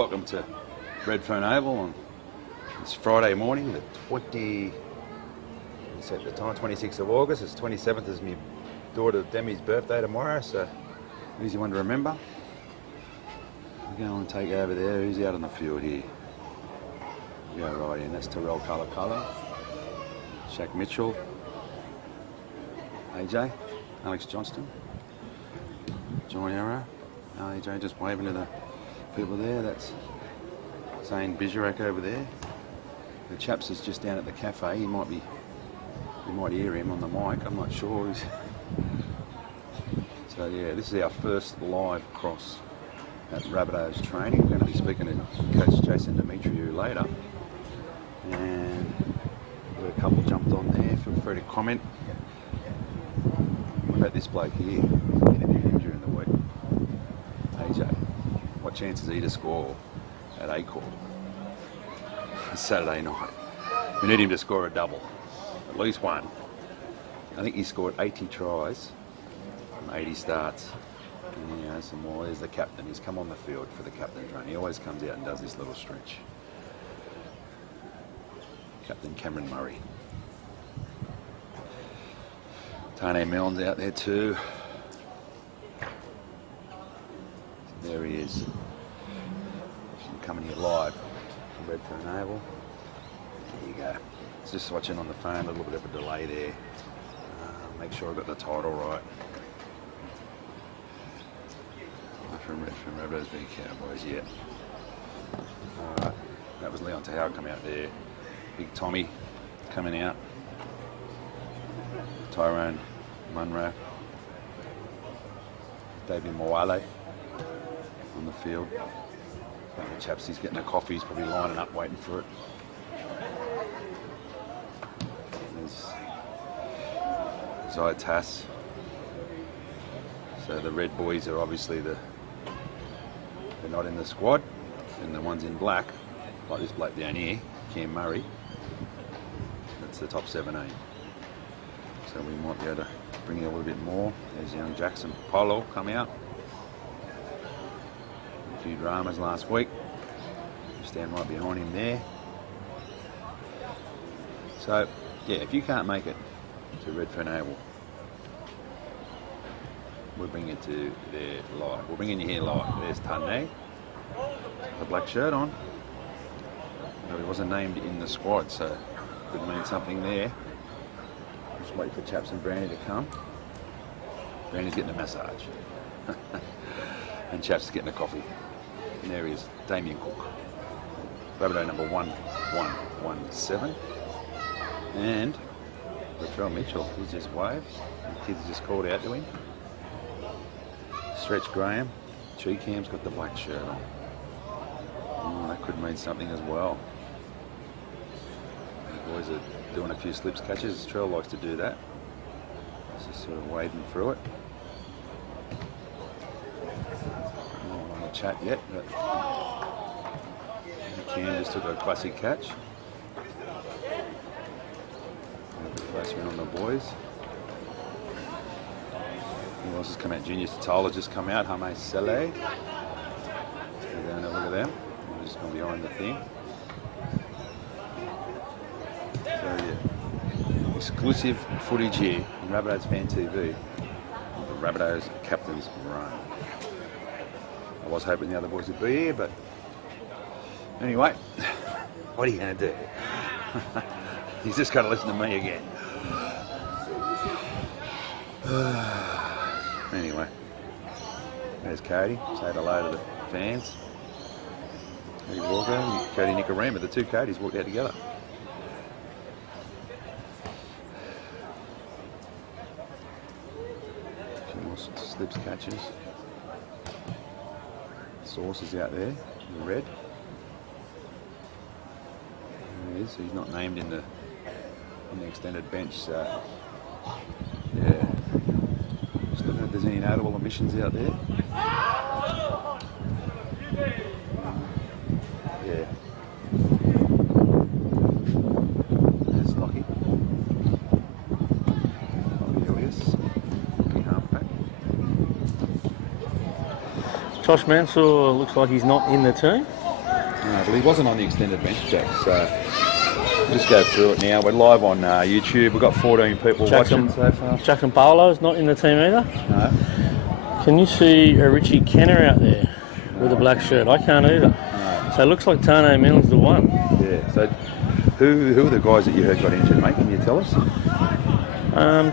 Welcome to Rabbitohs Fan TV on this Friday morning, the 26th of August. It's 27th is my daughter Demi's birthday tomorrow, so easy one to remember. We're going to take over there. Who's out on the field here? We go right in. That's Terrell Colour, Shaq Mitchell, AJ, Alex Johnston, John Arrow, AJ just waving to the people there. That's Zane Bizarak over there. The chaps is just down at the cafe. You might hear him on the mic. I'm not sure. So yeah, this is our first live cross at Rabbitohs training. We're going to be speaking to Coach Jason Demetriou later. And we've got a couple jumped on there. Feel free to comment. What about this bloke here? Interviewed him during the week. AJ. What chance is he to score at Acorn Saturday night? We need him to score a double, at least one. I think he scored 80 tries from 80 starts. And, you know, some more. There's the captain. He's come on the field for the captain's run. He always comes out and does this little stretch. Captain Cameron Murray. Tane Milne's out there too. There he is. I'm coming here live from Rabbitohs Fan TV. There you go. It's just watching on the phone, a little bit of a delay there. Make sure I got the title right. From Rabbitohs v Cowboys, yeah. Alright, that was Leon Tahau come out there. Big Tommy coming out. Tyrone Munro. David Moale on the field. The chaps, he's getting a coffee, he's probably lining up waiting for it. There's Zai Tass. So the red boys are obviously they're not in the squad, and the ones in black, like this bloke down here, Cam Murray, that's the top 17. So we might be able to bring in a little bit more. There's young Jackson Polo come out. A few dramas last week. Stand right behind him there. So yeah, if you can't make it to Rabbitohs Fan TV, we'll bring you to there live. We're bringing you here live. There's Tane, the black shirt on. No, he wasn't named in the squad, so could mean something there. Just wait for Chaps and Brandy to come. Brandy's getting a massage. And Chaps is getting a coffee. And there he is, Damien Cook. Rabbitoh number 1117. And Latrell Mitchell, he's just waved. The kids just called out to him. Stretch Graham, Cheekham's got the black shirt on. Oh, that could mean something as well. The boys are doing a few slips catches. Trell likes to do that. He's just sort of wading through it. Not on the chat yet, but Cam just took a classic catch. A bit closer in on the boys. Who else has come out? Junior Tola just come out. Hame Saleh. Go down and look at them. They're just going behind the thing. So yeah, exclusive footage here on Rabbitohs Fan TV of the Rabbitohs captain's run. I was hoping the other boys would be here, but anyway, what are you going to do? He's just got to listen to me again. Anyway, there's Cody. Say hello to the fans. Cody Walker and Cody Nicarima. The two Codys walked out together. A few more slips catches. Sauce is out there in the red. There he is. He's not named in the extended bench, so yeah. Just looking if there's any notable omissions out there. Yeah. There's Lockie. Lockie Elias. Lockie halfback. Josh Mansell looks like he's not in the team. No, but he wasn't on the extended bench, Jack. So we'll just go through it now. We're live on YouTube. We've got 14 people watching so far. Jack and Paolo's not in the team either. No. Can you see a Richie Kenner out there with a black shirt? I can't either. No. So it looks like Tane Milne's the one. Yeah. So who are the guys that you heard got injured, mate? Can you tell us?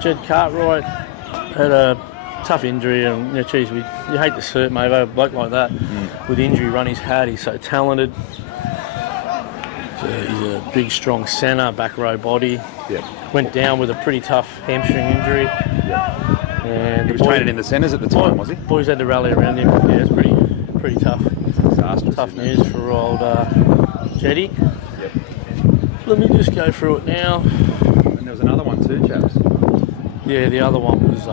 Jed Cartwright had a tough injury, and geez, you hate to see it, mate. A bloke like that with injury run he's had. He's so talented. He's a big, strong centre, back row body. Yeah. Went down with a pretty tough hamstring injury. Yeah. And he was training in the centres at the time, was he? Boys had to rally around him. Yeah, it's pretty tough. Disastrous, tough news for old Jeddy. Yep. Let me just go through it now. And there was another one too, chaps. Yeah, the other one was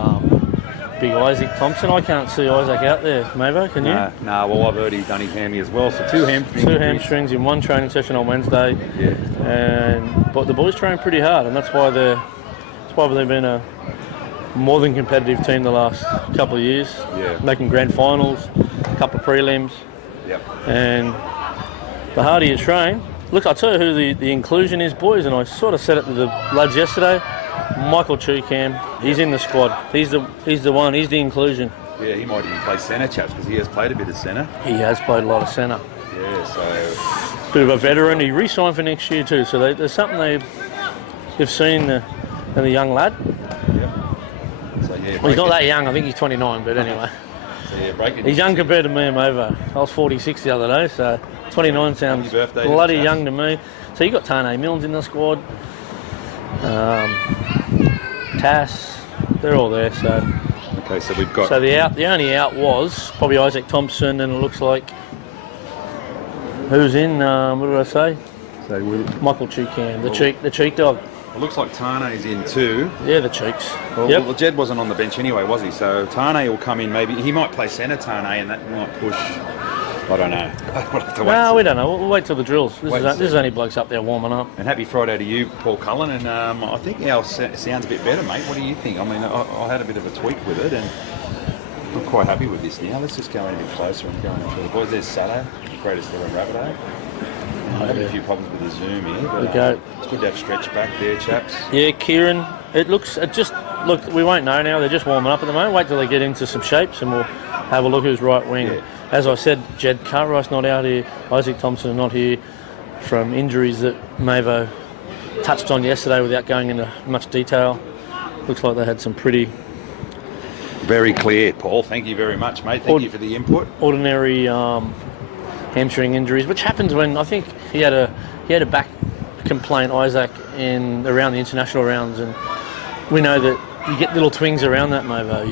big Isaac Thompson. I can't see Isaac out there, Mavo, can you? No, well, I've heard he's done his hammy as well. So two hamstrings in one training session on Wednesday. Yeah. But the boys train pretty hard, and that's why they've been a more than competitive team the last couple of years. Yeah. Making grand finals, a couple of prelims. Yep. And the harder you train, look, I'll tell you who the inclusion is, boys, and I sort of said it to the lads yesterday. Michael Chucam, he's in the squad. He's the one. He's the inclusion. Yeah, he might even play centre, chaps, because he has played a bit of centre. He has played a lot of centre. Yeah, so Bit of a veteran. He re-signed for next year too. So there's something they've seen in the young lad. yeah. So yeah. Well, he's not that young. I think he's 29. But anyway, So yeah, breaking. he's young compared to me and Mavo. I was 46 the other day, so 29 sounds Happy birthday, bloody Chas. young to me. So you got Tane Milne's in the squad. Tass, they're all there. So Okay, so we've got. the only out was probably Isaac Thompson, and it looks like who's in? What did I say? So Michael Chucam, the cheek dog. it looks like Tane's in too. Yeah, the cheeks. Well, Jed wasn't on the bench anyway, was he? So Tane will come in. Maybe he might play centre, Tane, and that might push. I don't know. We'll have to wait No, and we see. don't know. We'll wait till the drills. This is only blokes up there warming up. And happy Friday to you, Paul Cullen. And I think ours sounds a bit better, mate. What do you think? I mean, I had a bit of a tweak with it, and I'm quite happy with this now. Let's just go in a bit closer and go in through the boys. There's Sato, the greatest ever Rabbitoh. I'm having a few problems with the zoom here, but it's good to have stretch back there, chaps. Yeah, Kieran. Look, we won't know now. They're just warming up at the moment. Wait till they get into some shapes, and we'll have a look who's right wing. Yeah. As I said, Jed Cartwright's not out here. Isaac Thompson not here from injuries that Mavo touched on yesterday without going into much detail. Looks like they had some pretty Very clear, Paul. Thank you very much, mate. Thank you for the input. ordinary hamstring injuries, which happens when I think he had a back complaint, Isaac, around the international rounds, and we know that you get little twings around that, Mavo.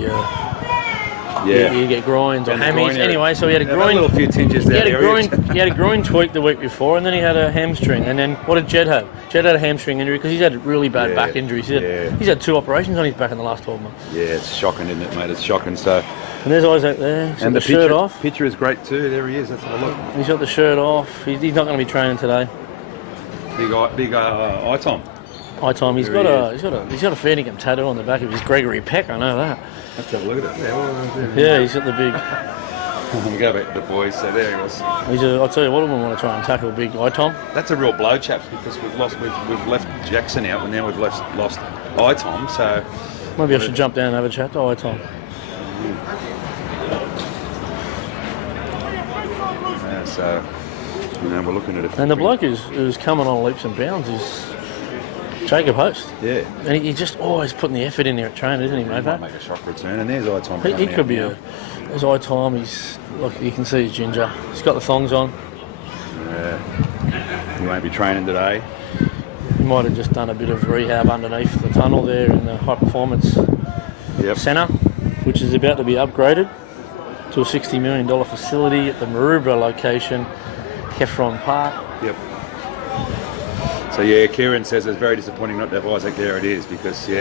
You get groins or And the hammies. groin area. Anyway, so he had a groin. A little few tinges He there. had a groin tweak the week before, and then he had a hamstring. And then what did Jed have? Jed had a hamstring injury because he's had really bad back injuries. He's had 2 operations on his back in the last 12 months. Yeah, it's shocking, isn't it, mate? It's shocking. So, And there's Isaac there. He's got and the shirt off. Picture is great too. There he is. Let's have a look. He's got the shirt off. He's not going to be training today. Big Itom. High time. He's got a fair dinkum tattoo on the back of his Gregory Peck. I know that. Let's have a look at it. Yeah, he's got the big. We'll go back to the boys. So there he was. I'll tell you what, we want to try and tackle big Itom. That's a real blow, chaps, because we've left Jackson out, and now we've lost Itom. So Maybe I should jump down and have a chat to Itom. yeah, so we're looking at it. And the bloke who's coming on leaps and bounds is Jacob Host. Yeah. And he just always putting the effort in there at training, isn't he, He mate? might make a shock return, and there's Itom. He could be there's Itom. Look, you can see he's ginger. He's got the thongs on. Yeah. He won't be training today. He might have just done a bit of rehab underneath the tunnel there in the high performance centre, which is about to be upgraded to a $60 million facility at the Maroubra location, Heffron Park. Yep. So yeah, Kieran says it's very disappointing not to have Isaac there. It is because he's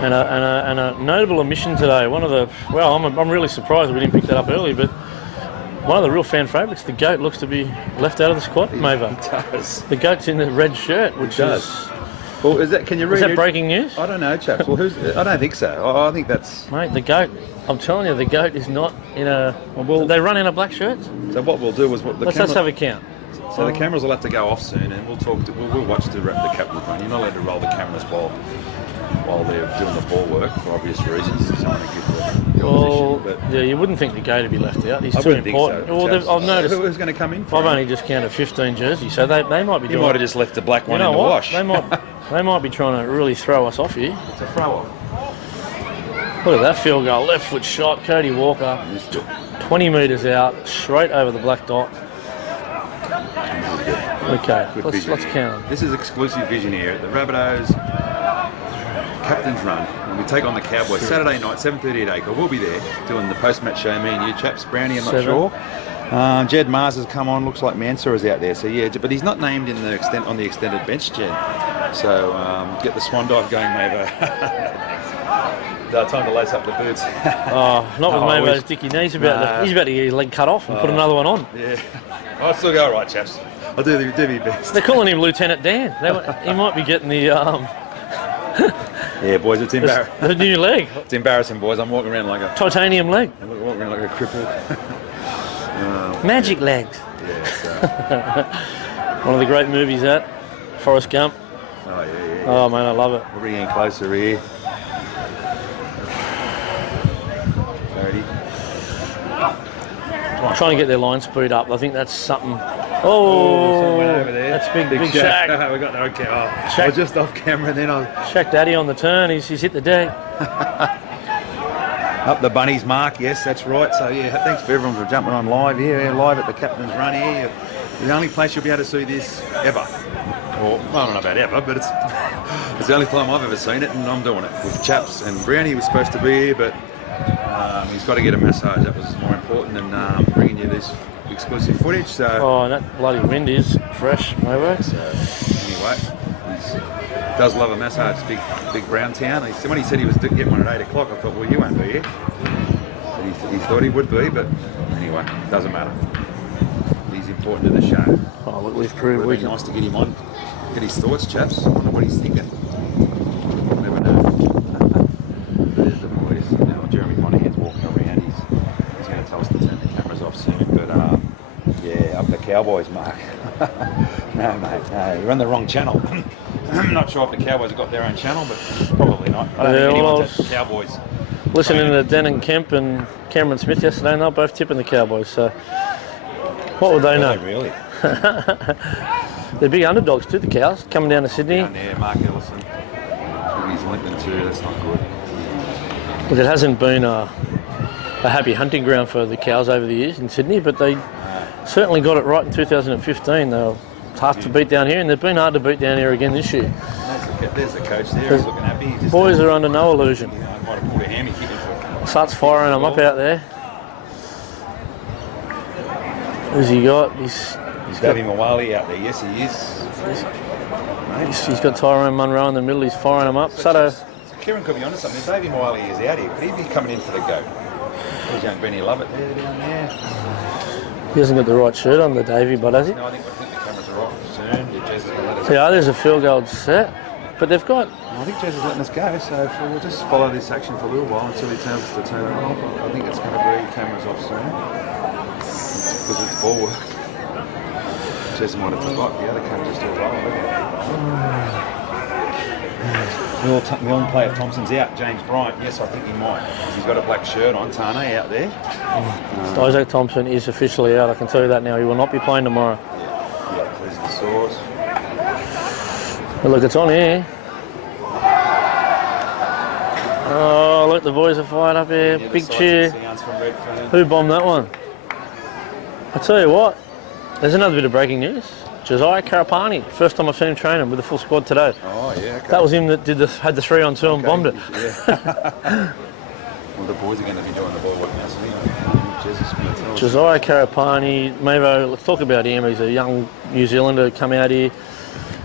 And a notable omission today. I'm really surprised we didn't pick that up early, but one of the real fan favourites, the goat, looks to be left out of the squad, Mavo. He does. The goat's in the red shirt, which is Well, is that? Can you read? Is that breaking news? I don't know, chaps. Well, I don't think so. I think that's. Mate, the goat. I'm telling you, the goat is not in a. Well, they run in a black shirt. So what we'll do is Let's have a count. So the cameras will have to go off soon, and we'll talk. We'll watch the captain's run. You're not allowed to roll the cameras while they're doing the ball work for obvious reasons. So I want to give the opposition. But yeah, you wouldn't think the goat would be left out. He's I too wouldn't important. think so. Well, I've noticed. Who's going to come in? I've only just counted 15 jerseys, so they might be. You doing might have just left the black one you know in the what? wash. They might be trying to really throw us off here. It's a throw off. Look at that field goal, left foot shot, Cody Walker, 20 metres out, straight over the black dot. Okay, let's count them. This is exclusive vision here at the Rabbitohs captain's run. When we take on the Cowboys Saturday night, 7:30 at Acre. We'll be there doing the post-match show. Me and you chaps. Brownie, I'm not sure. Jed Mars has come on. Looks like Mansour is out there. So yeah, but he's not named in the on the extended bench, Jed. So get the swan dive going, Mavo. Time to lace up the boots. Not with Mavo's dicky knees. He's about to get his leg cut off and put another one on. Yeah, I'll still go all right, chaps. I'll do my best. They're calling him Lieutenant Dan. He might be getting the yeah, boys, it's embarrassing. The new leg. It's embarrassing, boys. I'm walking around like a titanium leg. I'm walking around like a cripple. Magic legs. Yeah. So. One of the great movies, that Forrest Gump. Oh yeah. Oh man, I love it. We're bringing in closer here. Trying to get their line speed up. I think that's something. Oh, over there. That's big Shaq. We got no okay. Shaq. I was just off camera, and then Shaq Daddy on the turn. He's hit the deck. Up the bunnies mark. Yes, that's right. So yeah, thanks for everyone for jumping on live here, live at the captain's run here. The only place you'll be able to see this ever. Well, I don't know about ever, but it's the only time I've ever seen it, and I'm doing it with chaps. And Brownie was supposed to be here, but he's got to get a massage. That was more important than bringing you this exclusive footage. So. Oh, and that bloody wind is fresh, Mavo. So anyway, he does love a massage. Big brown town. When he said he was getting one at 8 o'clock, I thought, well, you won't be here. But he thought he would be, but anyway, doesn't matter. He's important to the show. Oh, look, we've proved we can. Nice to get him on, get his thoughts, chaps. I wonder what he's thinking. Never know. There's the boys. Now Jeremy Monahan's walking around. He's going to tell us to turn the cameras off soon. But yeah, up the Cowboys, Mark. No, mate, no, you're on the wrong channel. I'm not sure if the Cowboys have got their own channel, but probably not. I don't think anyone's at the Cowboys. Listening to Denon Kemp and Cameron Smith yesterday, and they're both tipping the Cowboys. So what would they know? Really? They're big underdogs too, the Cows, coming down to Sydney. Down there, Mark Ellison. He's Lincoln too, that's not good. Look, it hasn't been a happy hunting ground for the Cows over the years in Sydney, but they certainly got it right in 2015. They were tough to beat down here, and they've been hard to beat down here again this year. There's the coach there, he's looking happy. Boys are under no illusion. Might have pulled a hammy kicking for. Starts firing them up out there. Who's he got? He's Davey Mawali out there, yes he is. He's got Tyrone Munro in the middle, he's firing them up. Sato. Kieran could be onto something. Davey Mawali is out here, but he'd be coming in for the goat. There's young Benny Lovett there down there. He hasn't got the right shirt on, the Davey, but has he? No, I think the cameras are off soon. Yeah, there's a field goal set, but they've got. I think Jez is letting us go, so we'll just follow this action for a little while until he tells us to turn it off. I think it's going to be cameras off soon because it's ball work. Jez might have forgot the other camera's still rolling. The on-player Thompson's out. James Bryant, yes, I think he might. He's got a black shirt on. Tane out there. Isaac Thompson is officially out. I can tell you that now. He will not be playing tomorrow. Yeah, there's the source. But look, it's on here. Oh, look, the boys are fired up here. Big cheer. Who bombed that one? I tell you what, there's another bit of breaking news. Josiah Karapani, first time I've seen him training with the full squad today. Oh yeah, okay. That was him that had the 3-on-2 and bombed it. Yeah. Well, the boys are going to be doing the ball work now, so Josiah Karapani, Mavo, let's talk about him. He's a young New Zealander come out here,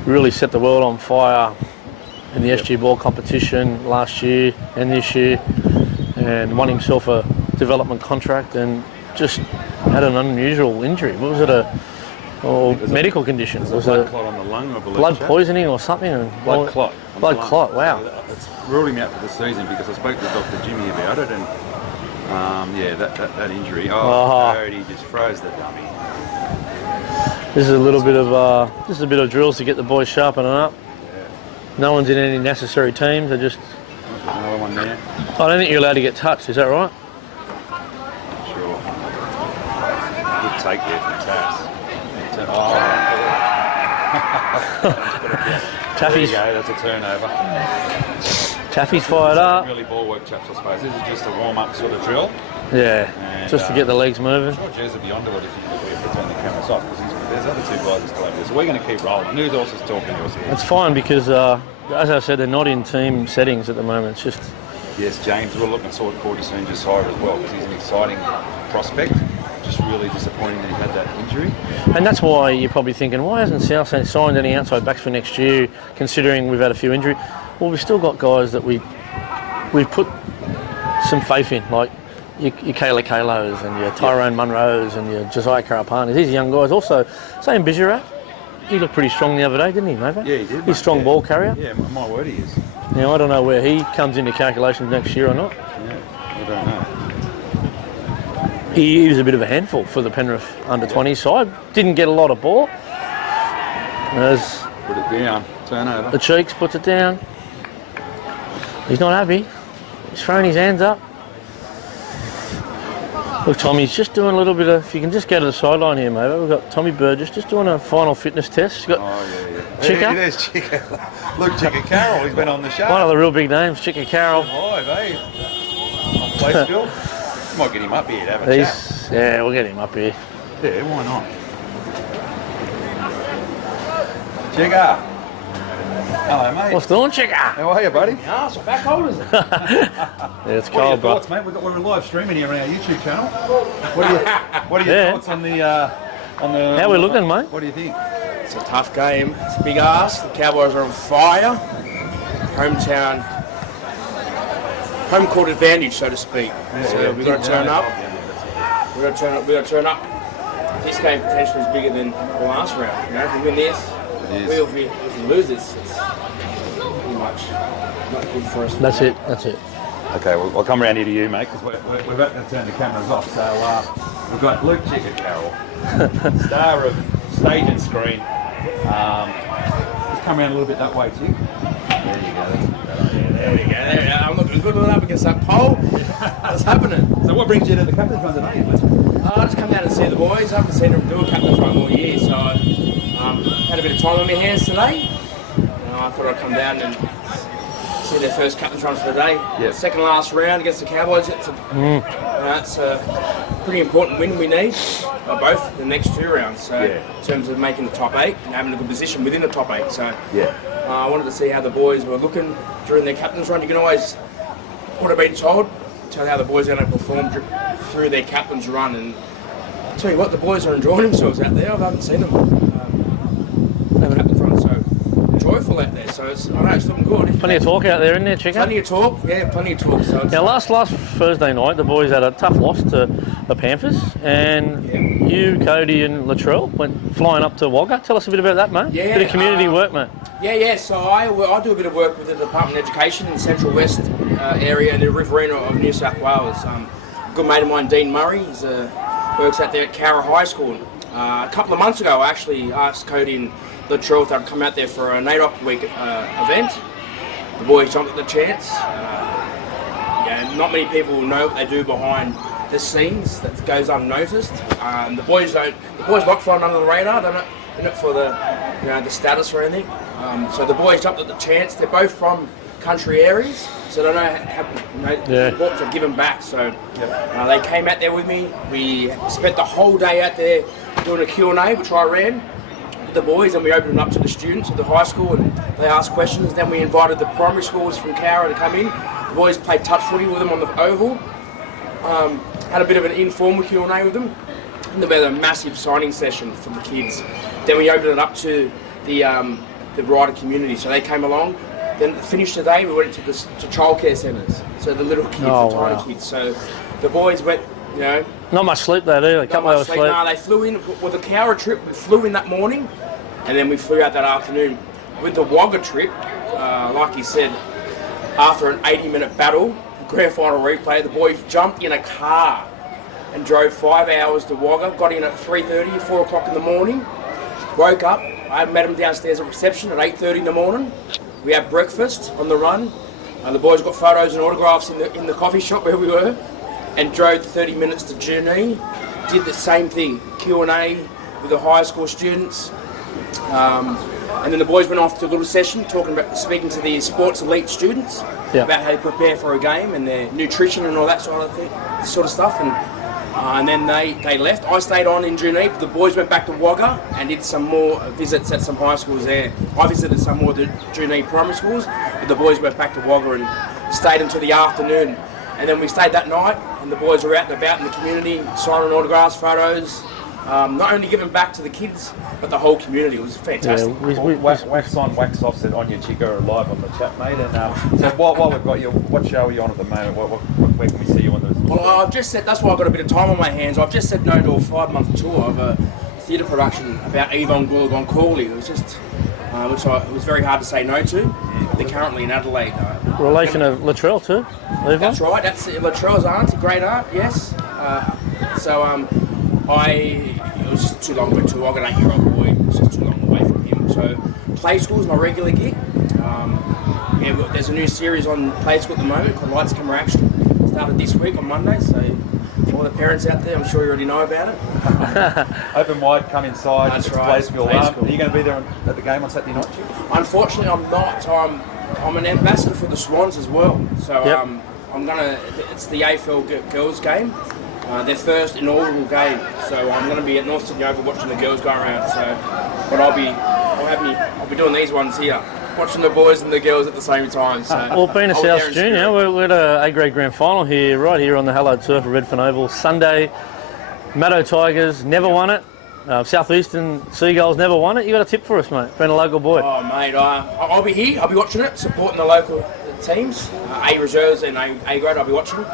really set the world on fire in the SG ball competition last year and this year, and won himself a development contract and just had an unusual injury. What was it, or medical conditions. There's a blood clot on the lung, I believe. Blood poisoning or something. And blood clot. Blood clot, wow. So it's ruled him out for the season because I spoke to Dr. Jimmy about it, and that injury. He just froze the dummy. This is a little bit of drills to get the boys sharpening up. Yeah. No one's in any necessary teams. They're just. There's another one there. I don't think you're allowed to get touched. Is that right? Sure. Good take there from Tass. Taffy's. There you go. That's a turnover. Taffy's fired up. Really ball work, chaps. I suppose this is just a warm-up sort of drill. Yeah. And, just to get the legs moving. I'm sure Jez will be onto it if you turn the cameras off, because there's other two guys still over there. So we're going to keep rolling. Who's else is talking to us here? It's fine because, as I said, they're not in team settings at the moment. It's just. Yes, James, we're looking sort of 40 soon just higher as well, because he's an exciting prospect. Just really disappointing that he had that injury. And that's why you're probably thinking, why hasn't Southend signed any outside backs for next year, considering we've had a few injuries? Well, we've still got guys that we've put some faith in, like your Kayla Kalos and your Tyrone Munros and your Josiah Karapanis. These young guys. Also, same Bizirat. He looked pretty strong the other day, didn't he, mate? Yeah, he did. He's a strong ball carrier. Yeah, my word, he is. Now, I don't know where he comes into calculations next year or not. Yeah, I don't know. He was a bit of a handful for the Penrith under-20 side. Didn't get a lot of ball. As Put it down. Turnover. the Cheeks puts it down. He's not happy. He's throwing his hands up. Look, Tommy's just doing a little bit of... If you can just go to the sideline here, mate. We've got Tommy Burgess just doing a final fitness test. He's got Chicka. There's Chicka. Look, Chicka Carroll. He's been on the show. One of the real big names, Chicka Carroll. Live, eh? On Placefield. Might get him up here to have a chat. Yeah, we'll get him up here. Yeah, why not? Chicka. Hello, mate. What's doing, Chicka? How are you, buddy? Yeah, so back holders. Yeah, it's What are your cold, thoughts, but mate? We're live streaming here on our YouTube channel. What are your thoughts on the how we looking, mate? What do you think? It's a tough game. It's a big ask. The Cowboys are on fire. Hometown, home court advantage, so to speak. So we've got to turn up. We've got to turn up. We've got to turn up. This game potentially is bigger than the last round. You know, if we win this, if we lose this, it's pretty much not good for us. That's it. That's it. Okay, well, I'll come around here to you, mate, because we're about to turn the cameras off. So we've got Luke Chicka Carroll, star of stage and screen. Just come around a little bit that way, Chick. There you go. There we go. There we go. I'm looking good up against that pole. What's happening? So what brings you to the captain's run today, mate? I just come down and see the boys. I haven't seen them do a captain's run all year, so I had a bit of time on my hands today. I thought I'd come down and see their first captain's run for the day. Yeah. Second last round against the Cowboys. It's a pretty important win we need, both the next two rounds. So in terms of making the top 8 and having a good position within the top 8. So I wanted to see how the boys were looking during their captain's run. You can always, what I've been told, tell how the boys are going to perform through their captain's run. And I'll tell you what, the boys are enjoying themselves out there. I haven't seen them captain's run so joyful out there. So I know it's looking good. Plenty of talk out there, isn't there, Chicka? Plenty of talk, yeah, plenty of talk. So Now, last Thursday night, the boys had a tough loss to the Panthers, and you, Cody, and Latrell went flying up to Wagga. Tell us a bit about that, mate. Yeah, Bit of community work, mate. Yeah. So I do a bit of work with the Department of Education in the Central West area and the Riverina of New South Wales. A good mate of mine, Dean Murray, he works out there at Cowra High School. A couple of months ago, I actually asked Cody and Latrell if they'd come out there for a NAIDOC week event. The boys jumped at the chance. Not many people know what they do behind the scenes that goes unnoticed. The boys like flying under the radar. They're not in it for the status or anything. So the boys jumped at the chance. They're both from country areas, so they know the importance of giving back. So they came out there with me. We spent the whole day out there doing a Q&A, which I ran with the boys, and we opened it up to the students of the high school, and they asked questions. Then we invited the primary schools from Cowra to come in. The boys played touch footy with them on the oval. Had a bit of an informal Q&A with them, and there was a massive signing session for the kids. Then we opened it up to the wider community, so they came along. Then finished the day, we went to childcare centres, so the little kids, the tiny kids. So the boys went, Not much sleep though, do you? A couple hours sleep. No, they flew in with the Cowra trip. We flew in that morning, and then we flew out that afternoon. With the Wagga trip, like you said, after an 80-minute battle, grand final replay, the boys jumped in a car and drove 5 hours to Wagga. Got in at 3:30, 4 o'clock in the morning. Woke up. I met them downstairs at reception at 8:30 in the morning. We had breakfast on the run. The boys got photos and autographs in the coffee shop where we were, and drove 30 minutes to Junee. Did the same thing, Q&A with the high school students. And then the boys went off to a little session speaking to the sports elite students about how they prepare for a game and their nutrition and all that sort of stuff. And then they left. I stayed on in Junee. The boys went back to Wagga and did some more visits at some high schools there. I visited some more of the Junee primary schools, but the boys went back to Wagga and stayed until the afternoon. And then we stayed that night, and the boys were out and about in the community, signing autographs, photos. Not only giving back to the kids, but the whole community. It was fantastic. Yeah, wax on, wax off said on your Chica live on the chat, mate. And so while we've got you, what show are you on at the moment? Where can we see you on the? Well, I've just said, that's why I've got a bit of time on my hands. I've just said no to a 5-month tour of a theatre production about Yvonne Goolagong Cooley. It was just, it was very hard to say no to. They're currently in Adelaide. Relation of Latrell too? Yvonne? That's right. That's Latrell's aunt, a great aunt. Yes. It was just too long away too. I've got an 8-year-old boy. It's just too long away from him. So Play School is my regular gig. There's a new series on Play School at the moment called Lights, Camera, Action. Started this week on Monday, so for all the parents out there, I'm sure you already know about it. Open wide, come inside. That's it's right. Play School. Are you going to be there at the game on Saturday night? Unfortunately, I'm not. I'm an ambassador for the Swans as well. So it's the AFL girls game. Their first inaugural game, so I'm going to be at North Sydney Oval watching the girls go around. But I'll be doing these ones here, watching the boys and the girls at the same time. So well, being a South Junior, we're at a A-grade grand final here, right here on the hallowed turf of Redfern Oval. Sunday, Maddo Tigers never won it. Southeastern Seagulls never won it. You got a tip for us, mate? Being a local boy. Oh, mate, I'll be here. I'll be watching it, supporting the local teams, A reserves and A-grade. I'll be watching.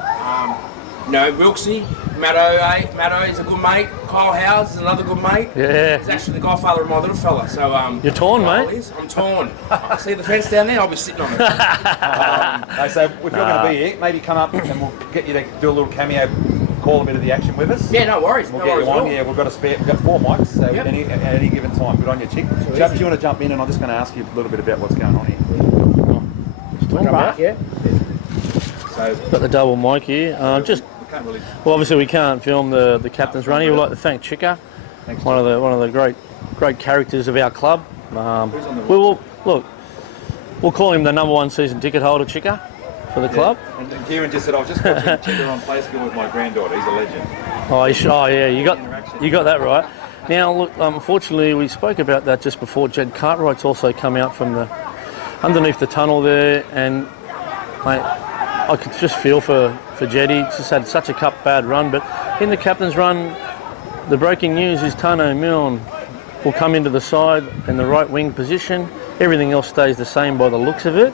Wilksy, Maddo is a good mate. Kyle Howes is another good mate. Yeah. He's actually the godfather of my little fella. So you're torn, mate. I'm torn. I see the fence down there. I'll be sitting on it. So if you're going to be here, maybe come up and we'll get you to do a little cameo, call a bit of the action with us. Yeah, no worries. We'll get you on. Yeah, we've got 4 mics, so at any given time. Good on your chick. Chubbs, you want to jump in, and I'm just going to ask you a little bit about what's going on here. Come back, yeah. So got the double mic here. Well, obviously we can't film the captain's run here. We'd like to thank Chica, one of the great characters of our club. We'll call him the #1 season ticket holder, Chica, for the club. And Kieran just said, I've just watching Chica on Play School with my granddaughter. He's a legend. Oh yeah, you got that right. Now, look, unfortunately, we spoke about that just before. Jed Cartwright's also come out from underneath the tunnel there, and I could just feel for Jed. He's just had such a bad run, but in the captain's run, the breaking news is Tano Milne will come into the side in the right wing position. Everything else stays the same by the looks of it.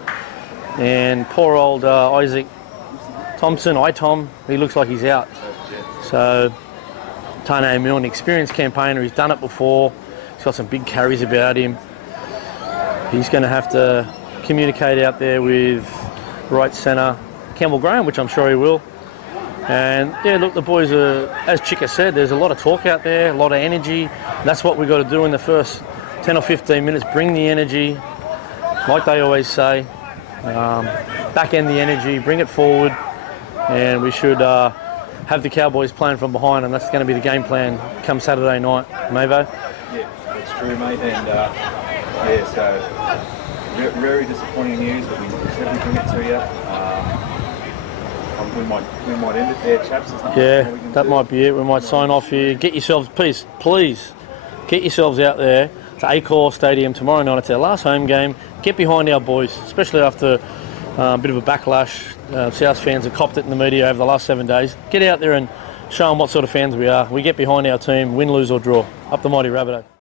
And poor old Isaac Thompson, Tom, he looks like he's out. So Tano Milne, experienced campaigner, he's done it before. He's got some big carries about him. He's going to have to communicate out there with right centre Campbell Graham, which I'm sure he will. And yeah, look, the boys are, as Chica said, there's a lot of talk out there, a lot of energy. That's what we've got to do in the first 10 or 15 minutes, bring the energy, like they always say. Back end the energy, bring it forward, and we should have the Cowboys playing from behind, and that's going to be the game plan come Saturday night, Mavo. Yeah, that's true, mate. And so very disappointing news, but we said we'd bring it to you. We might end it there, chaps. Yeah, that might be it. We might sign off here. Get yourselves, please, get yourselves out there to Accor Stadium tomorrow night. It's our last home game. Get behind our boys, especially after a bit of a backlash. South fans have copped it in the media over the last 7 days. Get out there and show them what sort of fans we are. We get behind our team, win, lose or draw. Up the mighty Rabbitohs.